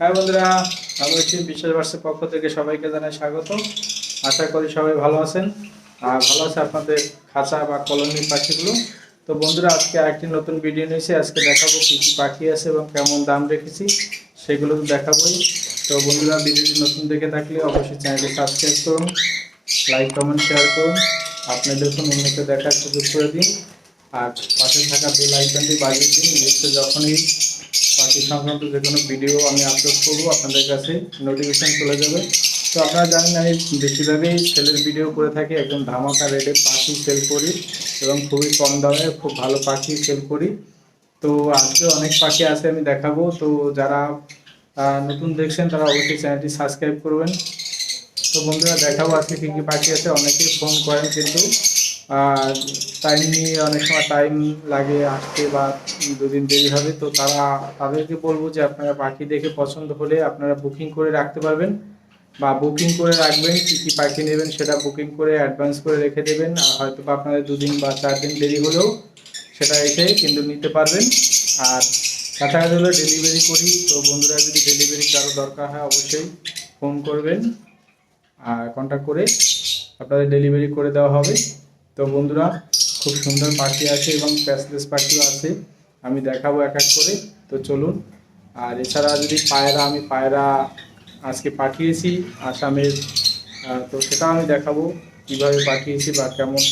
হ্যাঁ বন্ধুরা, আমি হচ্ছি বিশেষ বর্ষের পক্ষ থেকে সবাইকে জানাই স্বাগত। আশা করি সবাই ভালো আছেন। আর ভালো আছে আপনাদের খাঁচা বা কলোনির পাখিগুলো। তো বন্ধুরা, আজকে আরেকটি নতুন ভিডিও নিয়েছি আজকে দেখাবো কী কী পাখি আছে এবং কেমন দাম রেখেছি। সেগুলো তো দেখাবোই। তো বন্ধুরা ভিডিওটি নতুন দেখে থাকলে অবশ্যই চ্যানেলটি সাবস্ক্রাইব করুন লাইক কমেন্ট শেয়ার করুন। আপনাদের দেখুন অন্যকে দেখার সুযোগ করে দিন। আর পাশে থাকা বেল আইকনটি বাজিয়ে দিন। নিত্য যখনই পাখি সংক্রান্ত যে কোনো ভিডিও আমি আপলোড করব, আপনাদের কাছে নোটিফিকেশন চলে যাবে। তো আপনারা জানেন আমি বেশিরভাগই সেলের ভিডিও করে থাকি, একদম ধামাকা রেটে পাখি সেল করি এবং খুবই কম দামে খুব ভালো পাখি সেল করি। তো আজকে অনেক পাখি আছে আমি দেখাবো, তো যারা নতুন দেখছেন তারা অবশ্যই চ্যানেলটি সাবস্ক্রাইব করবেন। তো বন্ধুরা দেখাবো আজকে কী কী পাখি আছে, অনেকেই ফোন করেন কিন্তু। টাইম নিয়ে অনেক সময় টাইম লাগে আসতে বা দুদিন দেরি হবে, তো তারা তাদেরকে বলব যে আপনারা পাখি দেখে পছন্দ হলে আপনারা বুকিং করে রাখতে পারবেন বা বুকিং করে রাখবেন, কী কী পাখি নেবেন সেটা বুকিং করে অ্যাডভান্স করে রেখে দেবেন, আর হয়তো বা আপনাদের দুদিন বা চার দিন দেরি হলেও সেটা এসে কিন্তু নিতে পারবেন। আর কাছাকাছি হলে ডেলিভারি করি, তো বন্ধুরা যদি ডেলিভারি কারও দরকার হয় অবশ্যই ফোন করবেন, আর কন্ট্যাক্ট করে আপনাদের ডেলিভারি করে দেওয়া হবে। তো বন্ধুরা, খুব সুন্দর পাখি আছে এবং প্যাসলেস পাখিও আছে। আমি দেখাবো এক এক করে। তো চলুন, আর এছাড়া যদি পায়রা, আমি পায়রা আজকে পাঠিয়েছি আসামের তো সেটাও আমি দেখাবো কীভাবে পাঠিয়েছি বা কেমন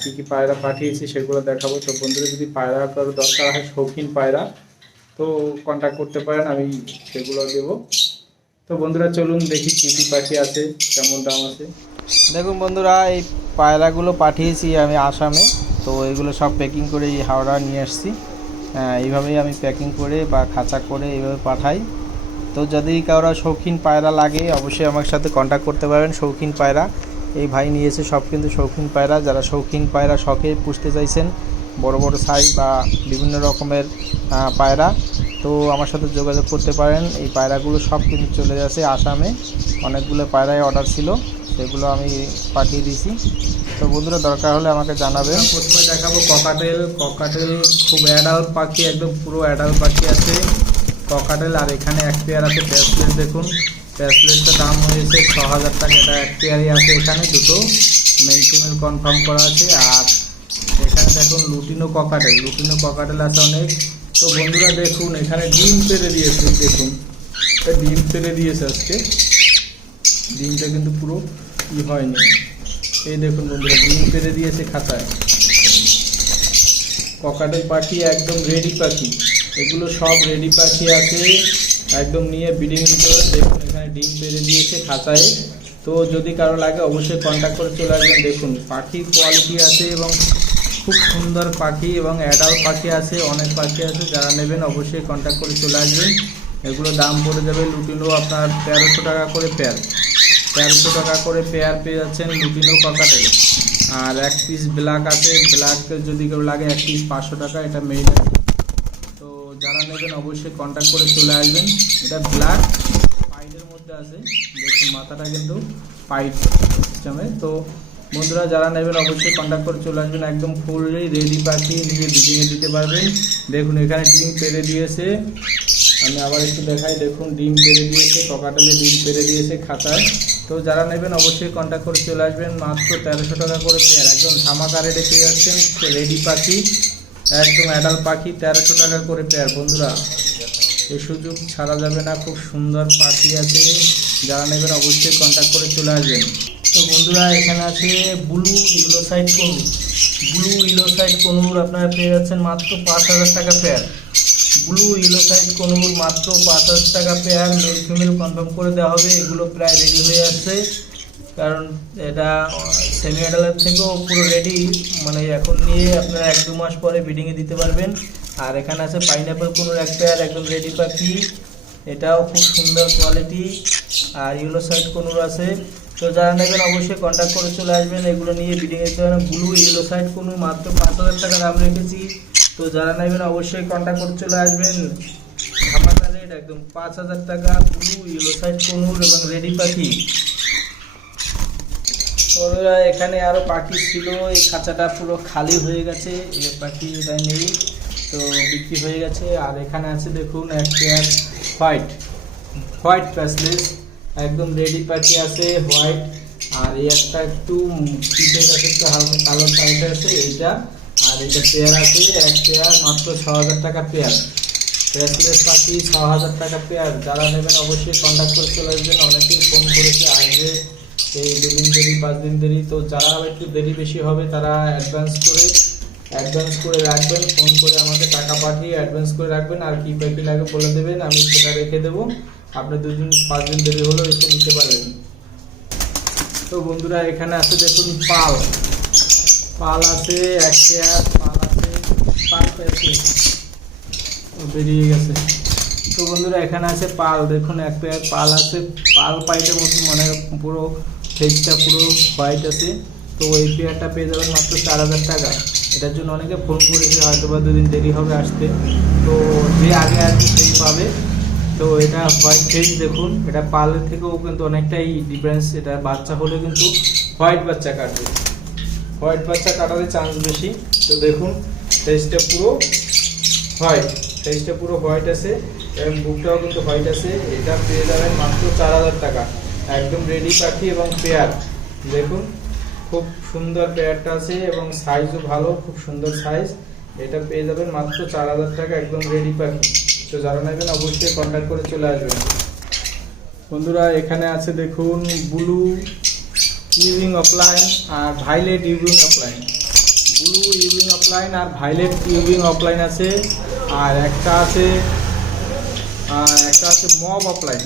কী কী পায়রা পাঠিয়েছি সেগুলো দেখাবো। তো বন্ধুরা, যদি পায়রা কারও দরকার হয়, শৌখিন পায়রা, তো কন্ট্যাক্ট করতে পারেন, আমি সেগুলো দেবো। তো বন্ধুরা, চলুন দেখি কী কী পাখি আছে, কেমন দাম আছে। দেখুন বন্ধুরা, এই পায়রাগুলো পাঠিয়েছি আমি আসামে। তো এগুলো সব প্যাকিং করে এই হাওড়া নিয়ে আসছি। এইভাবেই আমি প্যাকিং করে বা খাঁচা করে এইভাবে পাঠাই। তো যদি কারও শৌখিন পায়রা লাগে, অবশ্যই আমার সাথে কন্ট্যাক্ট করতে পারেন শৌখিন পায়রা। এই ভাই নিয়েছে সব কিন্তু শৌখিন পায়রা। যারা শৌখিন পায়রা শখে পুষতে চাইছেন, বড় বড় সাইজ বা বিভিন্ন রকমের পায়রা, তো আমার সাথে যোগাযোগ করতে পারেন। এই পায়রাগুলো সব কিন্তু চলে যাচ্ছে আসামে। অনেকগুলো পায়রায় অর্ডার ছিল। সেগুলো আমি পাঠিয়ে দিয়েছি। তো বন্ধুরা, দরকার হলে আমাকে জানাবেন প্রথমে দেখাবো ককাটেল ককাটেল খুব অ্যাডাল্ট পাখি, একদম পুরো অ্যাডাল্ট পাখি আছে। ককাটেল আর এখানে এক পেয়ার আছে প্যাসলেস দেখুন। প্যাসলেসটার দাম হয়েছে ছ হাজার টাকা। এটা এক পেয়ারই আছে এখানে, দুটো। মেল ফিমেল কনফার্ম করা আছে। আর এখানে দেখুন লুটিনো ককাটেল লুটিনো ককাটেল আছে অনেক। তো বন্ধুরা, দেখুন, এখানে ডিম পেরে দিয়েছে, দেখুন। ডিম পেরে দিয়েছে আজকে। ডিমটা কিন্তু পুরো ই হয়নি এই দেখুন বন্ধুরা, ডিম পেরে দিয়েছে খাতায়। ককাটেল পাখি, একদম রেডি পাখি। এগুলো সব রেডি পাখি আছে। একদম নিয়ে দিতে দেখুন, এখানে ডিম পেরে দিয়েছে খাঁচায় তো যদি কারও লাগে, অবশ্যই কন্ট্যাক্ট করে চলে আসবেন। দেখুন, পাখির কোয়ালিটি আছে এবং খুব সুন্দর পাখি এবং অ্যাডাল্ট পাখি আছে, অনেক পাখি আছে। যারা নেবেন, অবশ্যই কন্ট্যাক্ট করে চলে আসবেন। এগুলো দাম পড়ে যাবে লুটিনো আপনার তেরোশো টাকা করে পেয়ার তেরোশো টাকা করে পেয়ার পেয়ে যাচ্ছেন লুটিনো ককাটেল আর এক পিস ব্ল্যাক আছে ব্ল্যাক যদি কেউ লাগে এক পিস পাঁচশো টাকা, এটা মেইন তো যারা নেবেন অবশ্যই কন্ট্যাক্ট করে চলে আসবেন। এটা ব্ল্যাক পাইটের মধ্যে আছে। দেখুন মাথাটা কিন্তু পাইট সিস্টেমে তো বন্ধুরা, যারা নেবেন অবশ্যই কন্ট্যাক্ট করে চলে আসবেন। একদম ফুললি রেডি পাখি নিয়ে ব্রিডিংয়ে দিতে পারবেন। দেখুন এখানে ডিম পেরে দিয়েছে। আমি আবার একটু দেখাই, দেখুন, ডিম পেরে দিয়েছে, ককাটেলে ডিম পেরে দিয়েছে খাতায়। তো যারা নেবেন অবশ্যই কন্ট্যাক্ট করে চলে আসবেন, মাত্র তেরোশো টাকা করে পেয়ার। একদম ধামাকা রেটে পেয়ে যাচ্ছেন রেডি পাখি, একদম অ্যাডাল পাখি, তেরোশো টাকা করে পেয়ার। বন্ধুরা, এই সুযোগ ছাড়া যাবে না, খুব সুন্দর পাখি আছে। যারা নেবেন অবশ্যই কন্ট্যাক্ট করে চলে আসবেন। তো বন্ধুরা, এখানে আছে blue yellow side conure. Blue yellow side conure আপনারা পেয়ে যাচ্ছেন মাত্র পাঁচ হাজার টাকা পেয়ার। ব্লু ইলোসাইড কনুর মাত্র পাঁচ হাজার টাকা পেয়ার মেল ফিমেল কনফার্ম করে দেওয়া হবে। এগুলো প্রায় রেডি হয়ে আসছে। কারণ এটা সেমি অ্যাডালের থেকেও পুরো রেডি মানে এখন নিয়ে আপনারা এক দু মাস পরে বিডিংয়ে দিতে পারবেন। আর এখানে আছে পাইনঅ্যাপেল কোনোর এক পেয়ার একদম রেডি পাখি। এটাও খুব সুন্দর কোয়ালিটি আর ইউলো সাইড কোনোর আছে। তো যারা নেবেন অবশ্যই কন্ট্যাক্ট করে চলে আসবেন। এগুলো নিয়ে বিডিং দিতে পারেন ব্লু ইয়েলো সাইড কোনো মাত্র পাঁচ হাজার টাকা দাম রেখেছি। তো যারা নেবেন অবশ্যই কন্ট্যাক্ট করে চলে আসবেন। ধামাকা রেট একদম পাঁচ হাজার টাকা ব্লু ইয়েলো সাইড কোনুর এবং রেডি পাখি। এখানে আরও পাখি ছিল, এই খাঁচাটা পুরো খালি হয়ে গেছে, এই পাখি এটা নেই, তো বিক্রি হয়ে গেছে। আর এখানে আছে দেখুন, এক পেয়ার হোয়াইট হোয়াইট প্যাসলেস একদম রেডি পাখি আছে হোয়াইট আর এই একটা একটু হালকা কালো টাইপ আছে, এইটা আর এটা পেয়ার আছে, এক পেয়ার মাত্র ছ হাজার টাকা পেয়ার। প্যাসলেস পাখি ছ হাজার টাকা পেয়ার। যারা নেবেন অবশ্যই কন্ট্যাক্ট করে চলে আসবেন। অনেকেই ফোন করেছে আসবে এই দুদিন দেরি, পাঁচ দিন দেরি। তো যারা একটু দেরি বেশি হবে, তারা অ্যাডভান্স করে অ্যাডভান্স করে রাখবেন। ফোন করে আমাকে টাকা পাঠিয়ে অ্যাডভান্স করে রাখবেন। আর কী পাখি লাগে বলে দেবেন, আমি সেটা রেখে দেবো। আপনি দুদিন, পাঁচ দিন দেরি হলেও এসে নিতে পারবেন। তো বন্ধুরা, এখানে আছে দেখুন পাল। পাল আছে এক পাল আছে পাল ও বেরিয়ে গেছে। তো বন্ধুরা, এখানে আছে পাল। দেখুন, এক পেয়ার পাল আছে। পাল পাইটের মতন মানে পুরো ফেসটা পুরো হোয়াইট আছে। তো এই পেয়ারটা পেয়ে যাবেন মাত্র চার হাজার টাকা। এটার জন্য অনেকে ফোন করেছে হয়তো বা দুদিন দেরি হবে আসতে। তো যে আগে আসবে সেই পাবে। তো এটা হোয়াইট ফেস দেখুন। এটা পালের থেকেও কিন্তু অনেকটাই ডিফারেন্স এটা বাচ্চা হলে কিন্তু হোয়াইট বাচ্চা কাটবে। হোয়াইট বাচ্চা কাটাতে চান্স বেশি। তো দেখুন ফেসটা পুরো হোয়াইট ফেসটা পুরো হোয়াইট আছে এবং বুকটাও কিন্তু হোয়াইট আছে। এটা পেয়ে যাবেন মাত্র চার হাজার টাকা। একদম রেডি পাখি এবং পেয়ার দেখুন, খুব সুন্দর পেয়ারটা আছে এবং সাইজও ভালো, খুব সুন্দর সাইজ এটা পেয়ে যাবেন মাত্র চার হাজার টাকা, একদম রেডি পাখি। তো যারা নেবেন অবশ্যই কন্ট্যাক্ট করে চলে আসবেন। বন্ধুরা, এখানে আছে দেখুন ব্লু ইউজিং অফলাইন আর violet using offline blue using offline আর ভাইলেট ইউজিং অফলাইন আছে। আর একটা আছে একটা আছে মব অফলাইন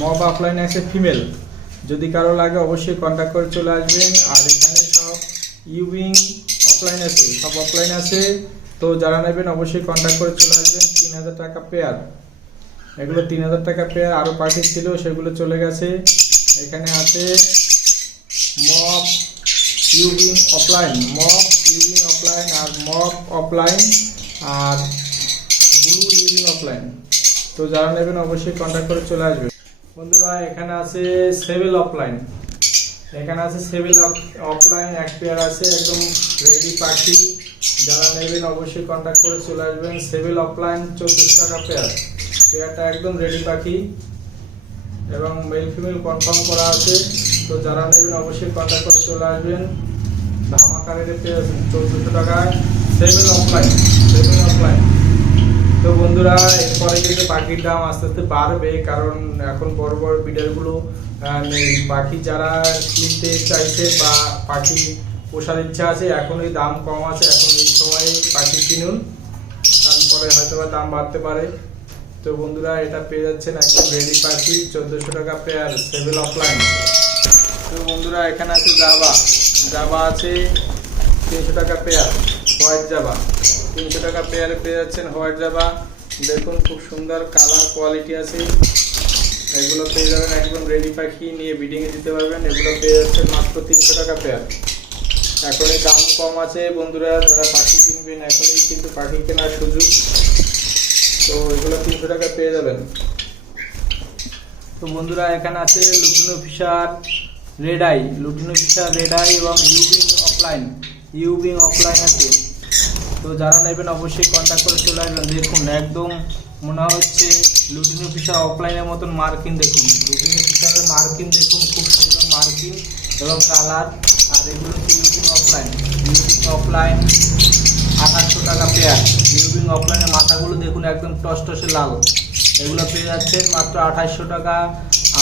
মব অফলাইন আছে ফিমেল যদি কারও লাগে অবশ্যই কন্ট্যাক্ট করে চলে আসবেন। আর এখানে সব ইউবিং অফলাইন আছে, সব অফলাইন আছে। তো যারা নেবেন অবশ্যই কন্ট্যাক্ট করে চলে আসবেন। তিন হাজার টাকা পেয়ার এগুলো তিন হাজার টাকা পেয়ার আরও পার্টি ছিল, সেগুলো চলে গেছে। এখানে আছে ইউবিং অফলাইন মব ইউবিং অফলাইন আর মব অফলাইন আর ব্লু ইউবিং অফলাইন তো যারা নেবেন অবশ্যই কন্ট্যাক্ট করে চলে আসবে বন্ধুরা, এখানে আছে সেভেল অফলাইন এখানে আছে সেভেল অফলাইন এক পেয়ার আছে, একদম রেডি পাখি যারা নেবেন অবশ্যই কন্ট্যাক্ট করে চলে আসবেন। সেভেল অফলাইন চোদ্দোশো টাকা পেয়ার পেয়ারটা একদম রেডি পাখি এবং মেল ফিমেল কনফার্ম করা আছে। তো যারা নেবেন অবশ্যই কন্ট্যাক্ট করে চলে আসবেন। ধামাকা রেটে পেয়ে যাবেন চোদ্দোশো টাকায় অফলাইন সেভেল অফলাইন তো বন্ধুরা, এরপরে কিন্তু পাখির দাম আস্তে আস্তে বাড়বে, কারণ এখন বড় বড় বিডারগুলো পাখি যারা কিনতে চাইছে বা পাখি পোষার ইচ্ছা আছে এখন এই দাম কম আছে। এখন এই সময়ে পাখি কিনুন, তারপরে হয়তো বা দাম বাড়তে পারে। তো বন্ধুরা, এটা পেয়ে যাচ্ছেন একদম রেডি পাখি, চোদ্দোশো টাকা পেয়ার সেভেল অফলাইন তো বন্ধুরা, এখানে আছে জাবা। জাবা আছে তিনশো টাকা পেয়ার, হোয়াইট জাবা। তিনশো টাকা পেয়ারে পেয়ে যাচ্ছেন হোয়াইট জাবা। দেখুন, খুব সুন্দর কালার কোয়ালিটি আছে। এগুলো পেয়ে যাবেন একদম রেডি পাখি নিয়ে বিডিংয়ে দিতে পারবেন। এগুলো পেয়ে যাচ্ছেন মাত্র তিনশো টাকা পেয়ার। এখনই দাম কম আছে বন্ধুরা, যারা পাখি কিনবেন এখনই কিন্তু পাখি কেনার সুযোগ। তো এগুলো তিনশো টাকা পেয়ে যাবেন। তো বন্ধুরা, এখানে আছে lutino Fischer red eye lutino Fischer red eye এবং ইউবিং অফলাইন ইউবিং অফলাইন আছে। তো যারা নেবেন অবশ্যই কন্ট্যাক্ট করে চলে আসবেন। দেখুন, একদম মনে হচ্ছে লুটিনো ফিশার অফলাইনের মতন মার্কিং দেখুন। লুটিনো ফিশারের মার্কিং দেখুন, খুব সুন্দর মার্কিং এবং কালার আর এগুলো হচ্ছে ইউবিং অফলাইন ইউবিং অফলাইন আঠাশশো টাকা পেয়ার ইউবিং অফলাইনের মাথাগুলো দেখুন, একদম টসটসে লাল। এগুলো পেয়ে যাচ্ছেন মাত্র আঠাশশো টাকা।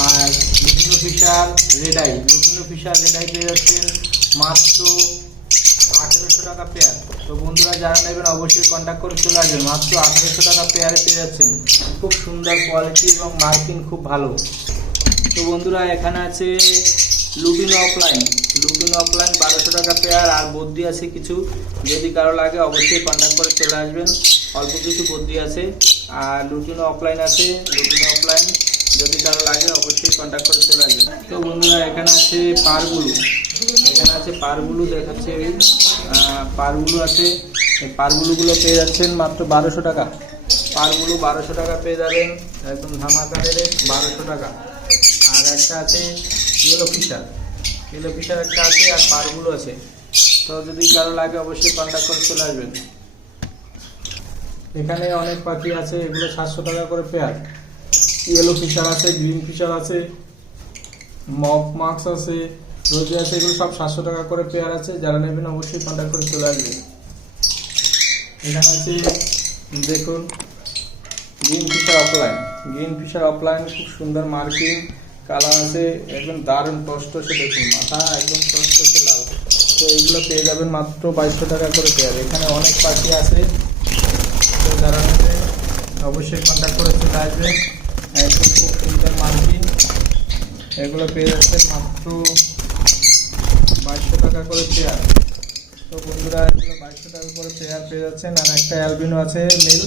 আর lutino Fischer red eye lutino Fischer red eye পেয়ে যাচ্ছেন মাত্র আঠেরোশো টাকা পেয়ার তো বন্ধুরা, যারা নেবেন অবশ্যই কন্ট্যাক্ট করে চলে আসবেন। মাত্র আঠারোশো টাকা পেয়ারে পেয়ে যাচ্ছেন। খুব সুন্দর কোয়ালিটি এবং মার্কিং খুব ভালো। তো বন্ধুরা, এখানে আছে লুটিনো অফলাইন লুটিনো অফলাইন বারোশো টাকা পেয়ার আর বদ্রি আছে কিছু। যদি কারও লাগে, অবশ্যই কন্ট্যাক্ট করে চলে আসবেন। অল্প কিছু বদ্রি আছে। আর লুটিনো অফলাইন আছে। লুটিনো অফলাইন যদি কারও লাগে, অবশ্যই কন্ট্যাক্ট তো বন্ধুরা, এখানে আছে পারগুলো এখানে আছে পারগুলো দেখাচ্ছে এই পারগুলো আছে। এই পারগুলোগুলো পেয়ে যাচ্ছেন মাত্র বারোশো টাকা। পারগুলো বারোশো টাকা পেয়ে যাবেন, একদম ধামাকা বারোশো টাকা। আর একটা আছে ইয়েলো ফিশার ইয়েলো ফিশার একটা আছে আর পারগুলো আছে। তো যদি কারও লাগে অবশ্যই কন্ট্যাক্ট করে চলে আসবেন। এখানে অনেক পাখি আছে, এগুলো সাতশো টাকা করে পেয়ার ইয়েলো ফিশার আছে গ্রিন ফিশার আছে। মক মার্কস আছে, রোজি আছে, এগুলো সব সাতশো টাকা করে পেয়ার আছে, যারা নেবেন অবশ্যই কন্ট্যাক্ট করে চলে আসবেন। এখানে আছে, দেখুন green Fischer opaline green Fischer opaline খুব সুন্দর মার্কিং কালার আছে, একদম দারুণ টসটসে দেখুন, মাথা একদম টসটসে লাল। তো এগুলো পেয়ে যাবেন মাত্র বাইশশো টাকা করে পেয়ার এখানে অনেক পাখি আছে, তো যারা নেবে অবশ্যই কন্ট্যাক্ট করে চলে আসবেন। একদম খুব সুন্দর মার্কিং এগুলো পেয়ে যাচ্ছে মাত্র বাইশশো টাকা করে পেয়ার তো বন্ধুরা, এগুলো বাইশশো টাকা করে পেয়ার পেয়ে যাচ্ছেন। আর একটা অ্যালবিনো আছে মেল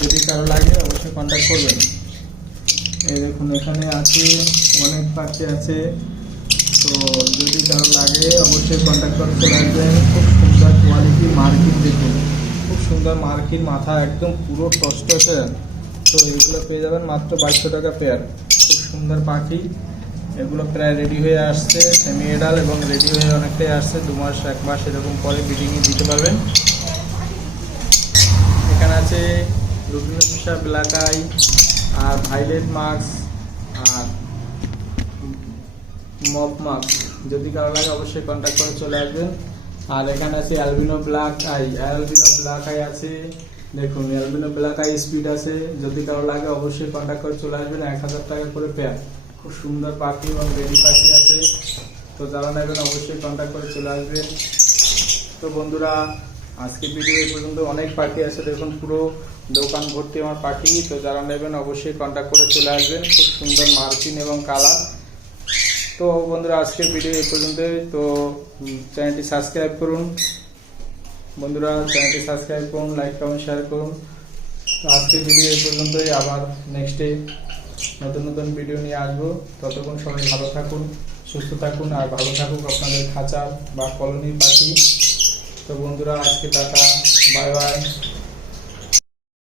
যদি কারও লাগে অবশ্যই কন্ট্যাক্ট করবেন। এই দেখুন, এখানে আছে, অনেক পাখি আছে। তো যদি কারও লাগে, অবশ্যই কন্ট্যাক্ট করে চলে আসবেন। খুব সুন্দর কোয়ালিটি মার্কিং দেখুন। খুব সুন্দর মার্কিং মাথা, একদম পুরো টসটসে তো এগুলো পেয়ে যাবেন মাত্র বাইশশো টাকা পেয়ার খুব সুন্দর পাখি। এগুলো প্রায় রেডি হয়ে আসছে সেমি এডাল এবং রেডি হয়ে অনেকটাই আসছে, দু মাস, এক মাস এরকম পরে বিডিংয়ে দিতে পারবেন। এখানে আছে রুবিনো পিসা ব্ল্যাক আই আর ভাইলেট মার্কস আর মপ মার্কস যদি কারও লাগে অবশ্যই কন্ট্যাক্ট করে চলে আসবেন। আর এখানে আছে albino black eye albino black eye আছে। দেখুন অ্যালবিনো ব্ল্যাক আই স্পিড আছে। যদি কারও লাগে অবশ্যই কন্ট্যাক্ট করে চলে আসবেন, এক হাজার টাকা করে পেয়ার খুব সুন্দর পাখি এবং রেডি পাখি আছে। তো যারা নেবেন অবশ্যই কন্ট্যাক্ট করে চলে আসবেন। তো বন্ধুরা আজকে ভিডিও এই পর্যন্ত অনেক পাখি আছে। দেখুন, পুরো দোকান ভর্তি আমার পাখি। তো যারা নেবেন অবশ্যই কন্ট্যাক্ট করে চলে আসবেন। খুব সুন্দর মার্কিন এবং কালার তো বন্ধুরা, আজকের ভিডিও এই পর্যন্তই। তো চ্যানেলটি সাবস্ক্রাইব করুন। বন্ধুরা চ্যানেলটি সাবস্ক্রাইব করুন লাইক কমেন্ট শেয়ার করুন। তো আজকের ভিডিও এই পর্যন্তই। আবার নেক্সটে নতুন নতুন ভিডিও নিয়ে আসব। ততক্ষণ সবাই ভালো থাকুন, সুস্থ থাকুন, আর ভালো থাকুক আপনাদের খাঁচা বা কলোনির পাখি তো বন্ধুরা, আজকে টাকা বাই বাই।